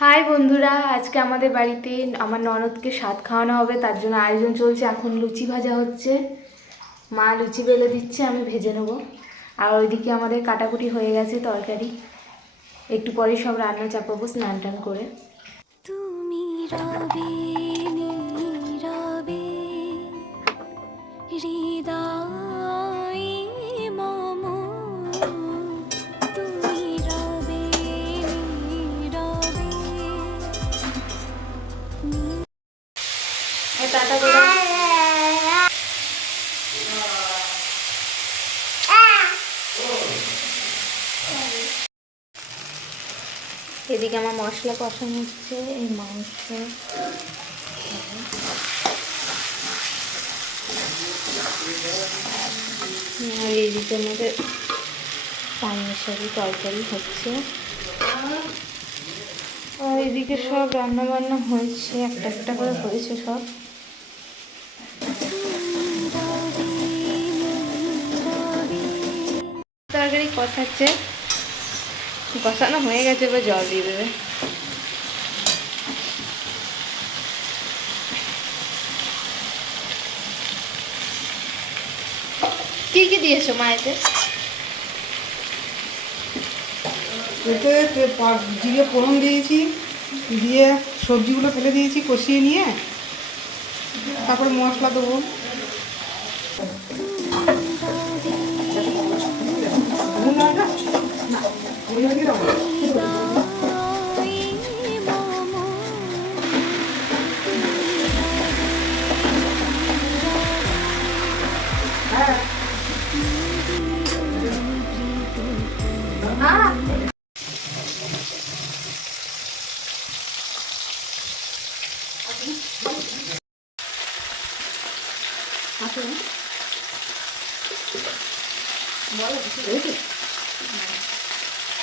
High বন্ধুরা। আজকে আমাদের বাড়িতে আমার ননদকে স্বাদ খাওয়ানো হবে, তার জন্য আয়োজন চলছে। এখন লুচি ভাজা হচ্ছে। মা লুচি বেলে দিচ্ছে, আমি ভেজে নেব। আর ওইদিকে আমাদের কাটাকুটি হয়ে গেছে তরকারি। একটু পরে সব রান্না চাপাবো, স্নান টান করে। তুমি রবে এদিকে আমার মশলা কষানো হচ্ছে, এই মাংস আর এদিকে আমাদের পানির সাথে তরকারি হচ্ছে। আর এদিকে সব রান্না বান্না হয়েছে, একটা একটা করে হয়েছে সব। তরকারি কষাচ্ছে কষানো হয়ে গেছে এবার জল দিয়ে দেবে। কি কি দিয়েছ মায়েতে? এতে জিরে ফোড়ন দিয়েছি, দিয়ে সবজিগুলো ফেলে দিয়েছি কষিয়ে নিয়ে, তারপর মশলা দেবো। Bora, deixa eu ver.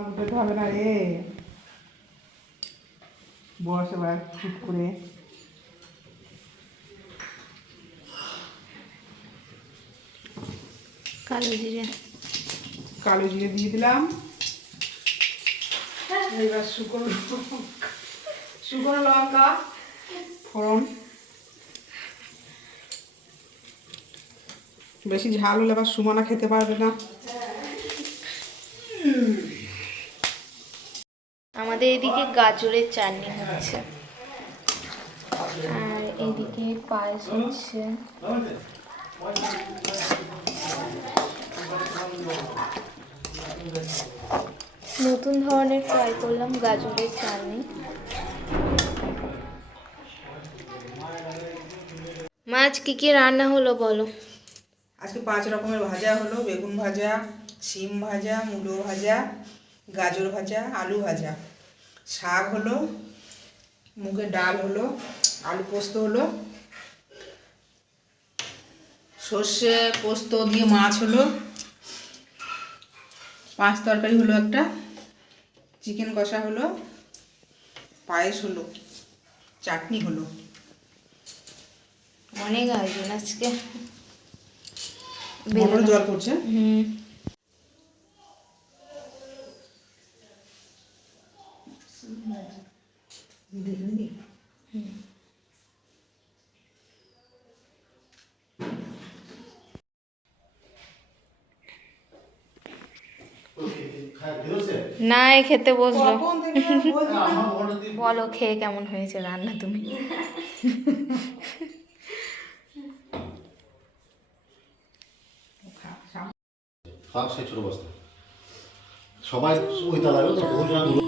উঠাতে হবে না রে। বস এবার করে। কালো জিরে। কালো জিরে দিয়ে দিলাম। এবার শুকনো শুকনো লঙ্কা ফোড়ন। বেশি ঝাল হলে আবার সুমানা খেতে পারবে না। আমাদের এদিকে গাজরের চাটনি হচ্ছে। আর এদিকে পায়েস হচ্ছে। নতুন ধরনের ট্রাই করলাম গাজরের চাটনি। মাছ কি কি রান্না হলো বলো? আজকে পাঁচ রকমের ভাজা হলো, বেগুন ভাজা, শিম ভাজা, মুলো ভাজা, গাজর ভাজা, আলু ভাজা। শাক হলো মুগের ডাল হলো আলু পোস্ত হলো সর্ষে পোস্ত দিয়ে মাছ হলো পাঁচ তরকারি হলো একটা চিকেন কষা হলো পায়েস হলো চাটনি হলো। অনেক আয়োজন আজকে। জল পড়ছে হুম। না এই খেতে বসল? বলো খেয়ে কেমন হয়েছে রান্না তুমি? সবাই ওই তালাবে তো